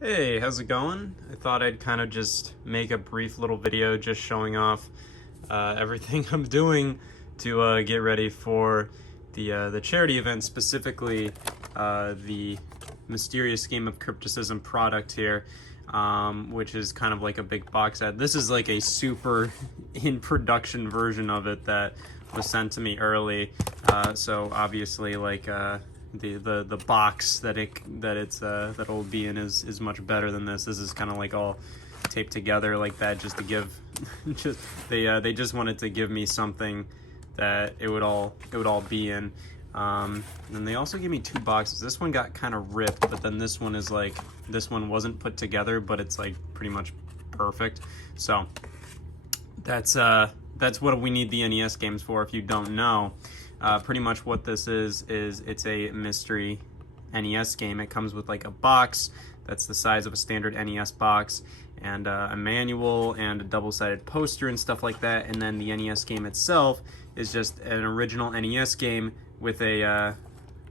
Hey, how's it going? I thought I'd kind of just make a brief little video just showing off everything I'm doing to get ready for the charity event, specifically the Mysterious Game of Crypticism product here, which is kind of like a big box set. This is like a super in production version of it that was sent to me early, so obviously the box that'll be in is much better than this. This is kind of like all taped together like that just to give they just wanted to give me something that it would all be in. And they also gave me two boxes. This one got kind of ripped, but then this one wasn't put together, but it's like pretty much perfect. So that's what we need the NES games for. If you don't know, pretty much what this is it's a mystery NES game. It comes with like a box that's the size of a standard NES box, and a manual and a double-sided poster and stuff like that. And then the NES game itself is just an original NES game with a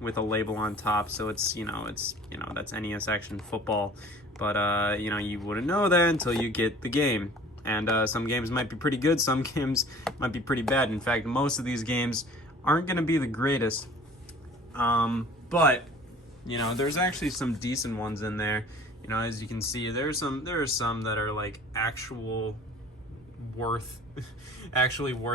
label on top. So it's that's NES Action Football, but you wouldn't know that until you get the game. And some games might be pretty good, some games might be pretty bad. In fact, most of these games aren't going to be the greatest. But there's actually some decent ones in there. As you can see, there are some that are like actually worth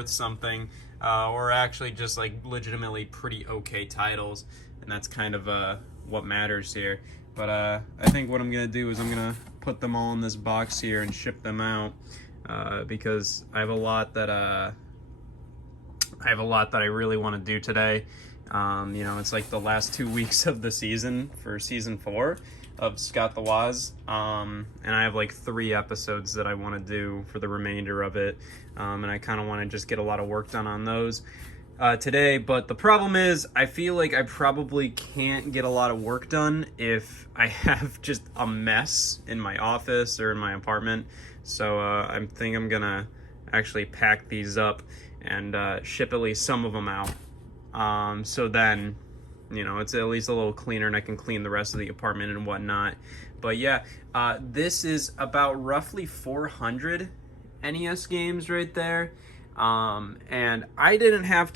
something, or actually just like legitimately pretty okay titles, and that's kind of what matters here. But I think what I'm gonna do is I'm gonna put them all in this box here and ship them out, because I have a lot that I really want to do today. It's like the last 2 weeks of the season for season 4 of Scott the Woz, and I have like 3 episodes that I want to do for the remainder of it, and I kind of want to just get a lot of work done on those today. But the problem is, I feel like I probably can't get a lot of work done if I have just a mess in my office or in my apartment. So I think I'm gonna actually pack these up and ship at least some of them out, so then it's at least a little cleaner and I can clean the rest of the apartment and whatnot. But yeah, this is about roughly 400 NES games right there, and I didn't have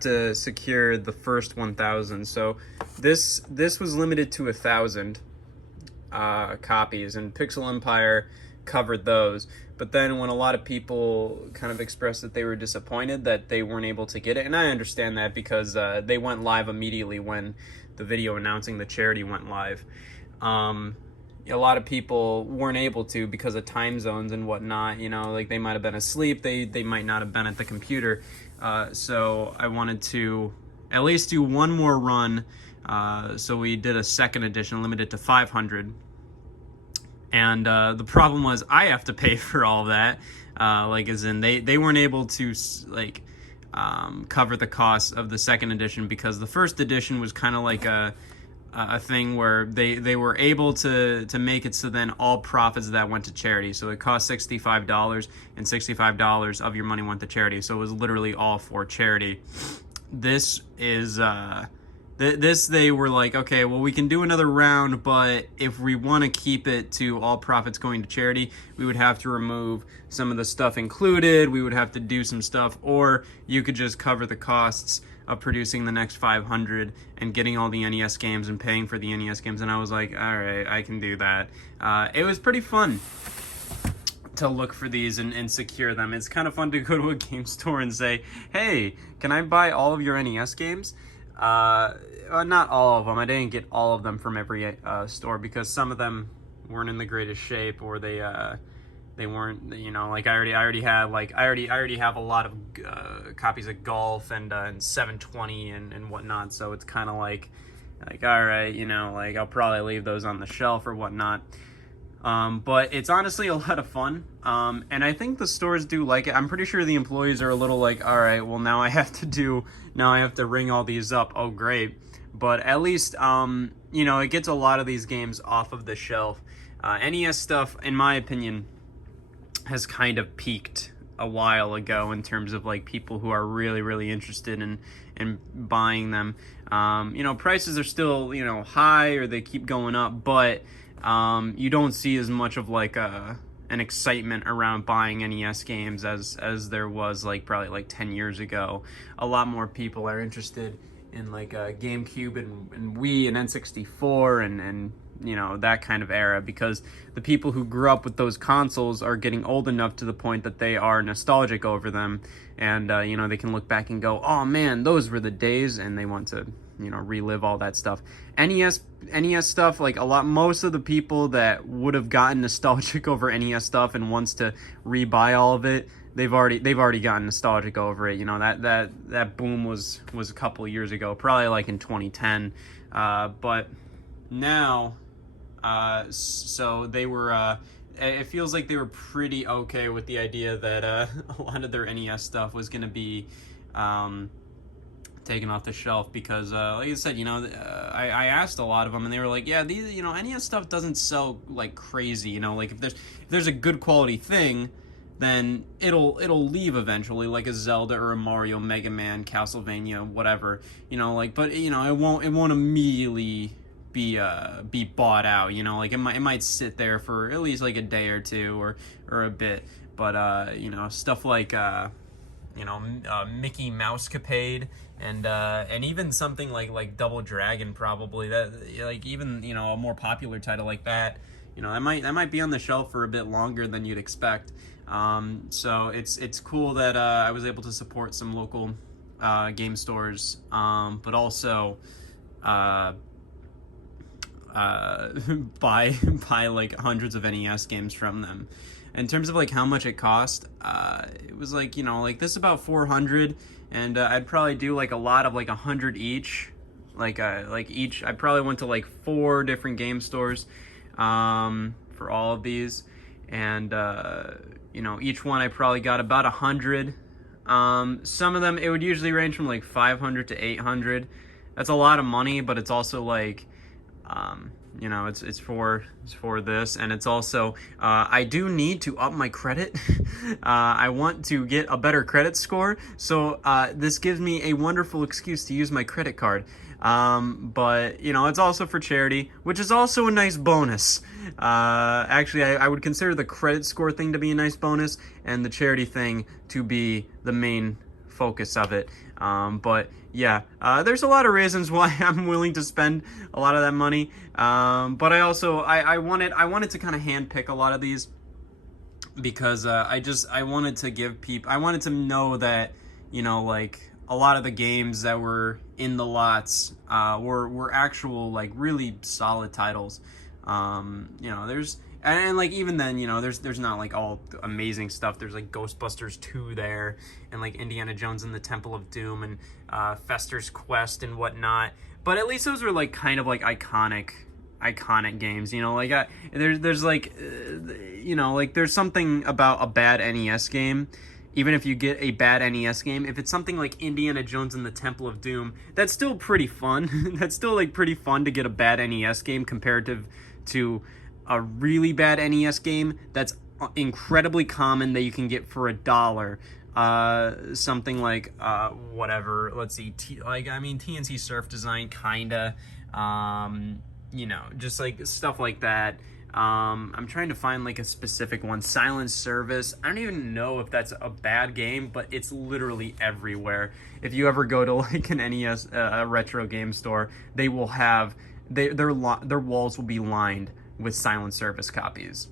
to secure the first 1,000, so this was limited to 1,000 copies, and Pixel Empire covered those. But then when a lot of people kind of expressed that they were disappointed that they weren't able to get it, and I understand that because they went live immediately when the video announcing the charity went live. A lot of people weren't able to because of time zones and whatnot. Like they might have been asleep, they might not have been at the computer. So I wanted to at least do one more run. So we did a second edition, limited to 500. And the problem was I have to pay for all that, as in they weren't able to cover the cost of the second edition, because the first edition was kind of like a thing where they were able to make it so then all profits of that went to charity. So it cost $65, and $65 of your money went to charity. So it was literally all for charity. This is they were like, okay, well, we can do another round, but if we want to keep it to all profits going to charity, we would have to remove some of the stuff included. We would have to do some stuff, or you could just cover the costs of producing the next 500 and getting all the NES games and paying for the NES games. And I was like, all right, I can do that. It was pretty fun to look for these and secure them. It's kind of fun to go to a game store and say, hey, can I buy all of your NES games? Not all of them. I didn't get all of them from every store, because some of them weren't in the greatest shape, or they weren't, like I already have a lot of copies of Golf and 720 and whatnot. So it's kind of like all right, I'll probably leave those on the shelf or whatnot. But it's honestly a lot of fun, and I think the stores do like it. I'm pretty sure the employees are a little like, all right, well, now I have to ring all these up. Oh, great. But at least, it gets a lot of these games off of the shelf. NES stuff, in my opinion, has kind of peaked a while ago in terms of like people who are really interested in buying them. Prices are still high, or they keep going up, but you don't see as much of like an excitement around buying NES games as there was like probably like 10 years ago. A lot more people are interested in like GameCube and Wii and N64 and that kind of era, because the people who grew up with those consoles are getting old enough to the point that they are nostalgic over them, and they can look back and go, oh man, those were the days, and they want to relive all that stuff. NES stuff, like most of the people that would have gotten nostalgic over NES stuff and wants to rebuy all of it, they've already gotten nostalgic over it. That boom was a couple of years ago, probably like in 2010, but now so they were it feels like they were pretty okay with the idea that a lot of their NES stuff was going to be taken off the shelf, because like I said, I asked a lot of them and they were like, yeah, these NES stuff doesn't sell like crazy, like if there's a good quality thing, then it'll leave eventually, like a Zelda or a Mario, Mega Man, Castlevania, whatever, but it won't immediately be bought out, like it might sit there for at least like a day or two or a bit, but stuff like Mickey Mousecapade and even something like Double Dragon, probably, that like even a more popular title like that, that might be on the shelf for a bit longer than you'd expect. So it's cool that I was able to support some local game stores, but also buy like hundreds of NES games from them. In terms of like how much it cost, it was like like this is about $400, and I'd probably do like a lot of like 100 each, like each. I probably went to like 4 different game stores for all of these, and each one I probably got about 100. Some of them it would usually range from like 500 to 800. That's a lot of money, but it's also like it's for this, and it's also I do need to up my credit. I want to get a better credit score, so this gives me a wonderful excuse to use my credit card. But it's also for charity, which is also a nice bonus. Actually, I would consider the credit score thing to be a nice bonus, and the charity thing to be the main focus of it. But yeah, there's a lot of reasons why I'm willing to spend a lot of that money. But I also I wanted to kind of handpick a lot of these, because I wanted to give people, I wanted to know that like a lot of the games that were in the lots were actual like really solid titles. There's and like even then there's not like all amazing stuff. There's like Ghostbusters 2 there, and like Indiana Jones and the Temple of Doom, and Fester's Quest and whatnot, but at least those were like kind of like iconic games. Like there's like like there's something about a bad NES game. Even if you get a bad NES game, if it's something like Indiana Jones and the Temple of Doom, that's still pretty fun. That's still like pretty fun to get a bad NES game comparative to a really bad NES game that's incredibly common that you can get for $1. Something like whatever. Let's see. TNT Surf Design, kinda. Just like stuff like that. I'm trying to find like a specific one. Silent Service. I don't even know if that's a bad game, but it's literally everywhere. If you ever go to like an NES retro game store, they will have their walls will be lined with Silent Service copies.